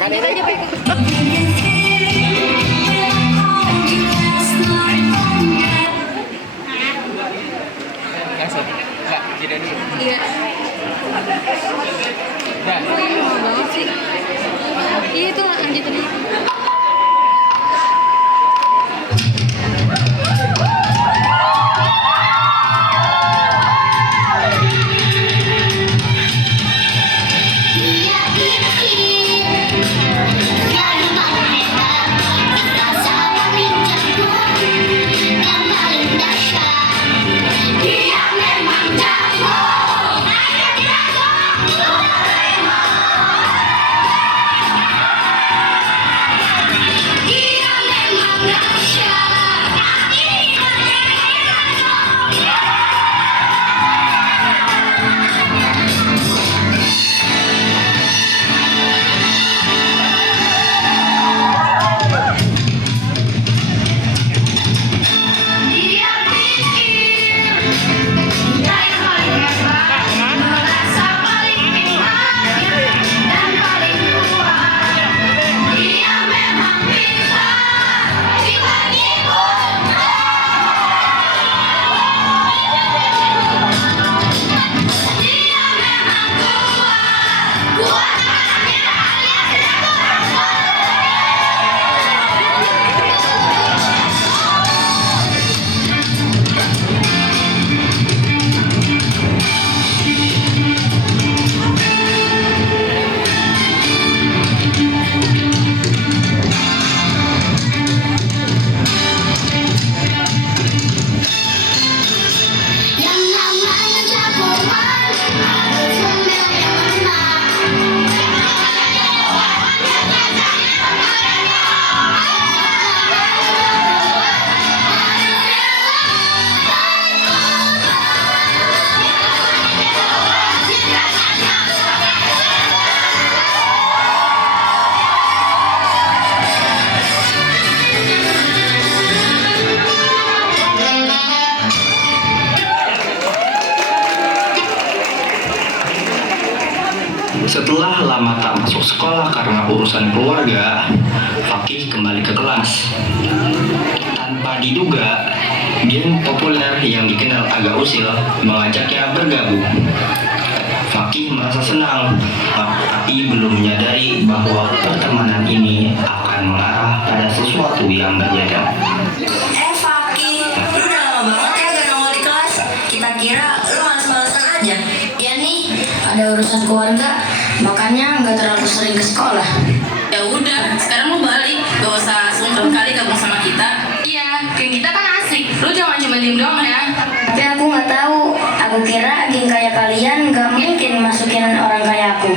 Pegangan ini. Aja pegang. Langsung. Enggak, jeda dulu. Iya. Udah. Lama banget sih. Iya itu lanjut tadi. Setelah lama tak masuk sekolah karena urusan keluarga, Fakih kembali ke kelas. Tanpa diduga, geng populer yang dikenal agak usil mengajaknya bergabung. Fakih merasa senang, tapi belum menyadari bahwa pertemanan ini akan mengarah pada sesuatu yang berbeda. Fakih, lu udah lama banget ya gak nongol di kelas. Kita kira lu males-malesan aja. Ya nih, ada urusan keluarga, makanya nggak terlalu sering ke sekolah. Ya udah, sekarang lu balik, gak usah sungkan kali gabung sama kita. Iya, geng kita kan asik, lu jangan cuma diem doang ya. Tapi aku nggak tahu. Aku kira geng kayak kalian nggak mungkin masukin orang kayak aku.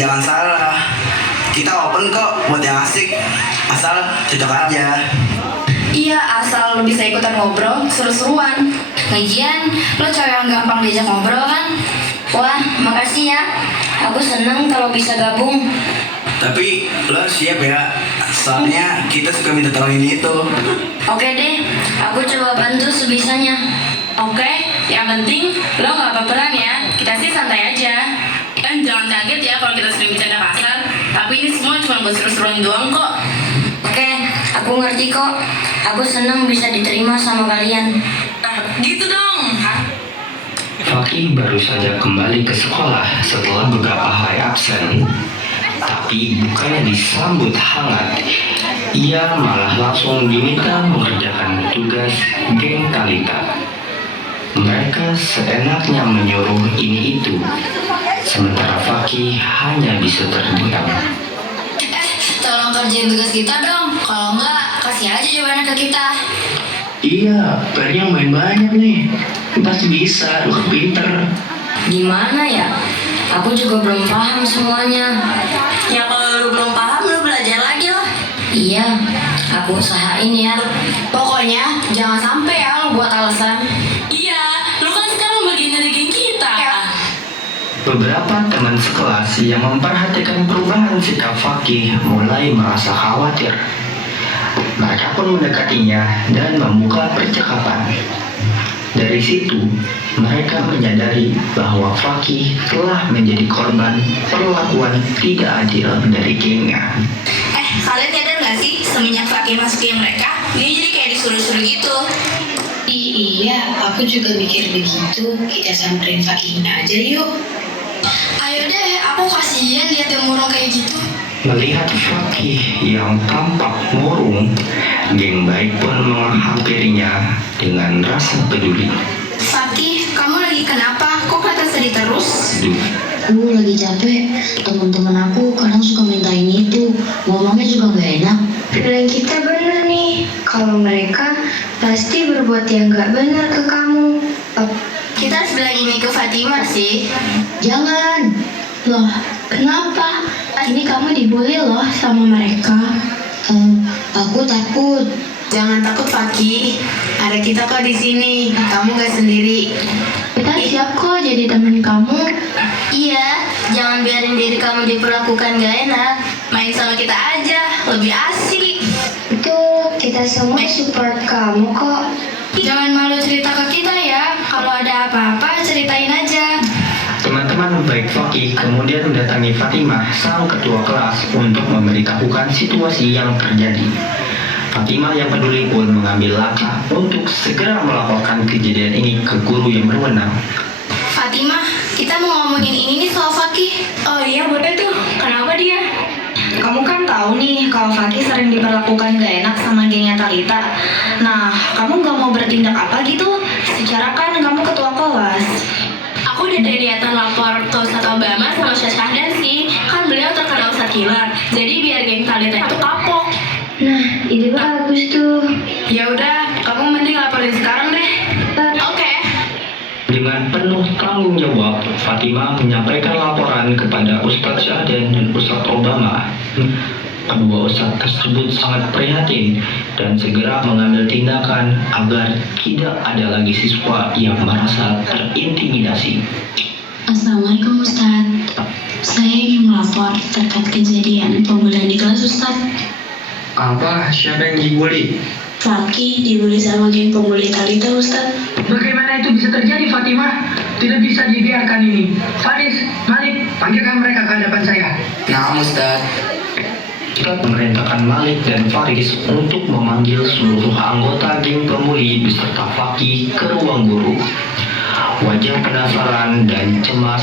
Jangan salah. Kita open kok buat yang asik, asal cocok aja. Iya, asal lu bisa ikutan ngobrol, seru-seruan. Lagian, lo cewek yang gampang diajak ngobrol kan? Wah, makasih ya. Aku seneng kalau bisa gabung. Tapi lo siap ya, soalnya kita suka minta tolongin itu. Oke deh, aku coba bantu sebisanya. Oke, yang penting lo gak baperan ya. Kita sih santai aja. Dan jangan kaget ya kalau kita sering bercanda kasar. Tapi ini semua cuma buat seru-seruan doang kok. Oke, aku ngerti kok. Aku seneng bisa diterima sama kalian. Nah, gitu dong. Fakih baru saja kembali ke sekolah setelah beberapa hari absen. Tapi bukannya disambut hangat, ia malah langsung diminta mengerjakan tugas geng Talita. Mereka seenaknya menyuruh ini itu, sementara Fakih hanya bisa terdiam. Tolong kerjain tugas kita dong. Kalau enggak, kasih aja jawabannya ke kita. Iya, PR-nya main banyak nih. Pasti bisa, lu kan pinter. Gimana ya? Aku juga belum paham semuanya. Ya kalau lu belum paham, lu belajar lagi lah. Iya, aku usahain ya. Pokoknya jangan sampai ya lu buat alasan. Iya, lu kan sekarang bagian dari geng kita. Beberapa teman sekelas yang memperhatikan perubahan sikap Fakih mulai merasa khawatir. Mereka pun mendekatinya dan membuka percakapan. Dari situ, mereka menyadari bahwa Fakih telah menjadi korban perlakuan tidak adil dari gengnya. Kalian nyadar gak sih semenjak Fakih masuk geng mereka, dia jadi kayak disuruh-suruh gitu. Iya, aku juga mikir begitu. Kita samperin Fakihnya aja yuk. Ayo deh, aku kasihan lihat yang murung kayak gitu. Melihat Fakih yang tampak murung, geng baik pun menghampirinya dengan rasa peduli. Fakih, kamu lagi kenapa? Kok kelihatan sedih terus? Aku lagi capek, teman-teman aku kadang suka mintain itu, ngomongnya juga gak enak. Feeling kita bener nih, kalau mereka pasti berbuat yang gak bener ke kamu. Kita harus bilang ini ke Fatimah sih. Jangan, loh kenapa? Ini kamu dibully loh sama mereka. Aku takut. Jangan takut Fakih, ada kita kok di sini. Kamu gak sendiri. Kita siap kok jadi teman kamu. Iya, jangan biarin diri kamu diperlakukan gak enak. Main sama kita aja, lebih asik. Betul, kita semua support kamu kok. Jangan malu cerita ke kita ya. Kalau ada apa-apa ceritain aja. Teman-teman baik Fakih kemudian mendatangi Fatimah, sang ketua kelas, untuk memberitahukan situasi yang terjadi. Fatimah yang peduli pun mengambil langkah untuk segera melaporkan kejadian ini ke guru yang berwenang. Fatimah, kita mau ngomongin ini nih soal Fakih. Oh iya, boleh tuh. Kenapa dia? Kamu kan tahu nih kalau Fakih sering diperlakukan gak enak sama gengnya Talita. Nah, kamu gak mau bertindak apa gitu? Secara kan kamu ketua kelas. Aku udah dari niatan lapor ke Ustadz Obama sama Syah Syahdan sih. Kan beliau terkenal Ustadz killer. Jadi biar geng Talita itu kapok. Nah, ide bagus tuh. Ya udah, kamu mending laporin sekarang deh. Oke. Dengan penuh tanggung jawab, Fatimah menyampaikan laporan kepada Ustadz Syahdan dan Ustadz Obama. Kedua ustadz tersebut sangat prihatin dan segera mengambil tindakan agar tidak ada lagi siswa yang merasa terintimidasi. Assalamualaikum Ustadz. Saya ingin melapor terkait kejadian pembulian di kelas Ustadz. Apa? Siapa yang dibully? Fakih dibully sama geng pembuli Talita Ustadz. Bagaimana itu bisa terjadi, Fatimah? Tidak bisa dibiarkan ini. Faris, Malik, panggilkan mereka ke hadapan saya. Nah, Ustaz. Ustadz memerintahkan Malik dan Faris untuk memanggil seluruh anggota geng pembuli beserta Fakih ke ruang guru. Wajah penasaran dan cemas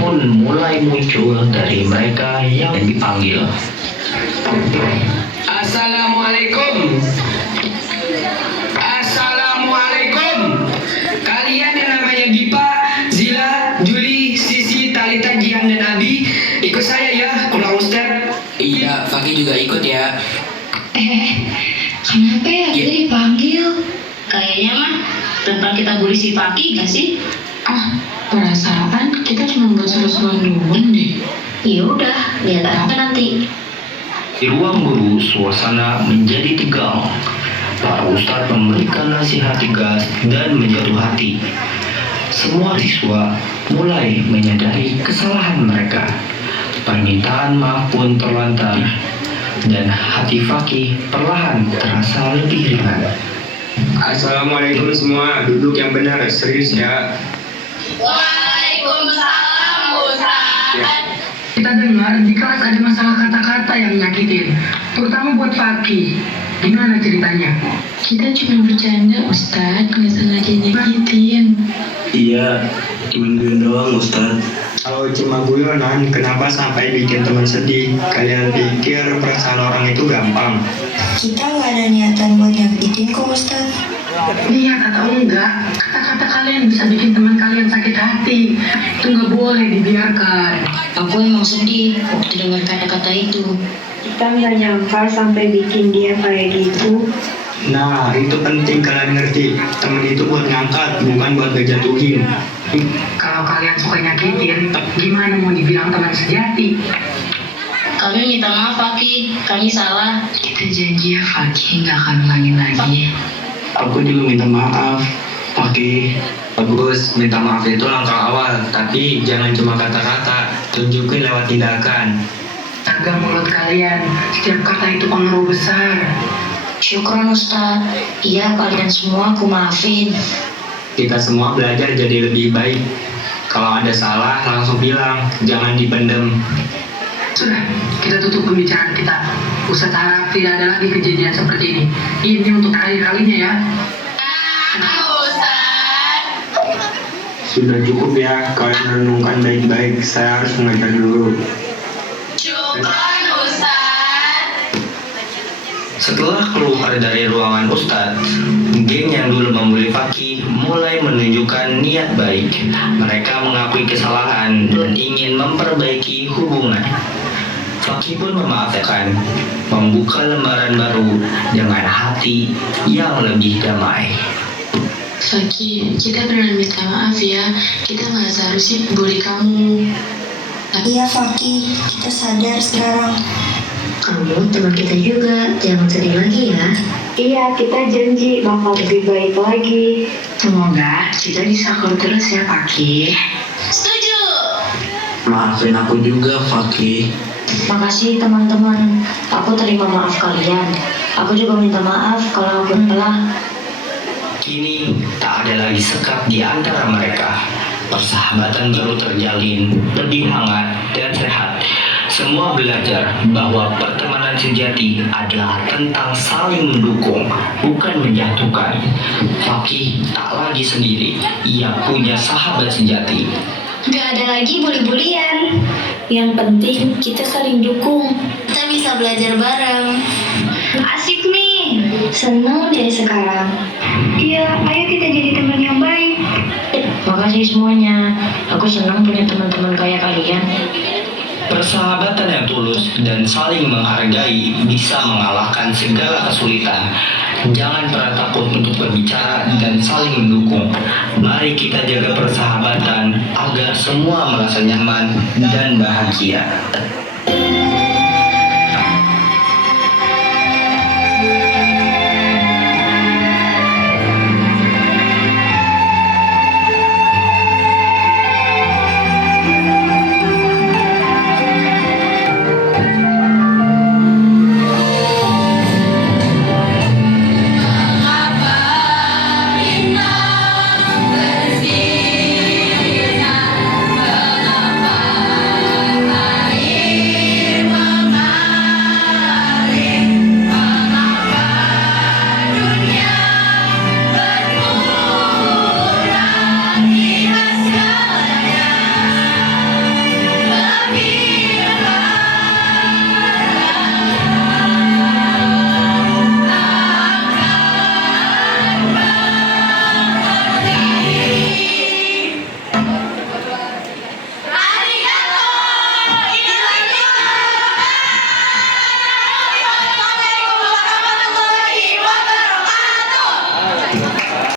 pun mulai muncul dari mereka yang dipanggil. Assalamualaikum. Assalamualaikum. Kalian yang namanya Gipa, Zila, Juli, Sisi, Talita, Jihan, dan Abi, ikut saya ya, pulang Ustaz. Iya, Fakih juga ikut ya. Kenapa ya kita dipanggil? Kayaknya mah tentang kita bully si Fakih gak sih? Perasaan kita cuma buat seru-seruan doang deh. Ya udah, lihat aja nanti. Di ruang guru, suasana menjadi tegang. Para ustadz memberikan nasihat tegas dan menjatuh hati. Semua siswa mulai menyadari kesalahan mereka. Permintaan maaf pun terlontar, dan hati Fakih perlahan terasa lebih ringan. Assalamualaikum semua, duduk yang benar, serius ya. Waalaikumsalam, Ustaz. Kita dengar di kelas ada masalah kata-kata yang menyakitin, terutama buat Fakih. Gimana ceritanya? Kita cuma bercanda Ustadz, nggak sengaja nyakitin. Iya, guyon doang Ustaz. Kalau cuma guyonan, kenapa sampai bikin teman sedih? Kalian pikir perasaan orang itu gampang? Kita nggak ada niatan buat nyakitin kok Ustaz. Niat atau enggak, kata-kata kalian bisa bikin teman kalian sakit hati. Itu nggak boleh dibiarkan. Aku emang sedih waktu dengar kata-kata itu. Kita nggak nyangka sampai bikin dia kayak gitu. Nah, itu penting kalian ngerti. Temen itu buat ngangkat, bukan buat ngejatuhin. Kalau kalian suka nyakitin, gimana mau dibilang teman sejati? Kami minta maaf Fakih, kami salah. Kita janji ya Fakih nggak akan ulangin lagi. Aku juga minta maaf, Fakih. Bagus, minta maaf itu langkah awal, tapi jangan cuma kata-kata, tunjukin lewat tindakan. Jaga mulut kalian, setiap kata itu pengaruh besar. Syukron Ustadz. Iya kalian semua aku maafin. Kita semua belajar jadi lebih baik. Kalau ada salah langsung bilang, jangan dipendem. Sudah, kita tutup pembicaraan kita. Ustadz harap tidak ada lagi kejadian seperti ini. Ini untuk kali-kalinya ya. Sudah cukup ya, kalian renungkan baik-baik. Saya harus mengajar dulu. Setelah keluar dari ruangan Ustadz, geng yang dulu membuli Fakih mulai menunjukkan niat baik. Mereka mengakui kesalahan dan ingin memperbaiki hubungan. Fakih pun memaafkan, membuka lembaran baru dengan hati yang lebih damai. Fakih, kita benar minta maaf ya. Kita nggak seharusnya bully kamu. Iya Fakih, kita sadar sekarang. Kamu teman kita juga, jangan sedih lagi ya. Iya, kita janji bakal lebih baik lagi. Semoga kita bisa akur terus ya, Fakih. Setuju. Maafin aku juga, Fakih. Makasih teman-teman, aku terima maaf kalian. Aku juga minta maaf kalau aku telah. Kini tak ada lagi sekat di antara mereka. Persahabatan baru terjalin, lebih hangat dan sehat. Semua belajar bahwa pertemanan sejati adalah tentang saling mendukung, bukan menjatuhkan. Fakih tak lagi sendiri, ia punya sahabat sejati. Gak ada lagi bully-bulian. Yang penting kita saling dukung. Kita bisa belajar bareng. Asik nih, seneng deh sekarang. Iya, ayo kita jadi teman yang baik. Makasih semuanya. Aku senang punya teman-teman kayak kalian. Persahabatan yang tulus dan saling menghargai bisa mengalahkan segala kesulitan. Jangan pernah takut untuk berbicara dan saling mendukung. Mari kita jaga persahabatan agar semua merasa nyaman dan bahagia.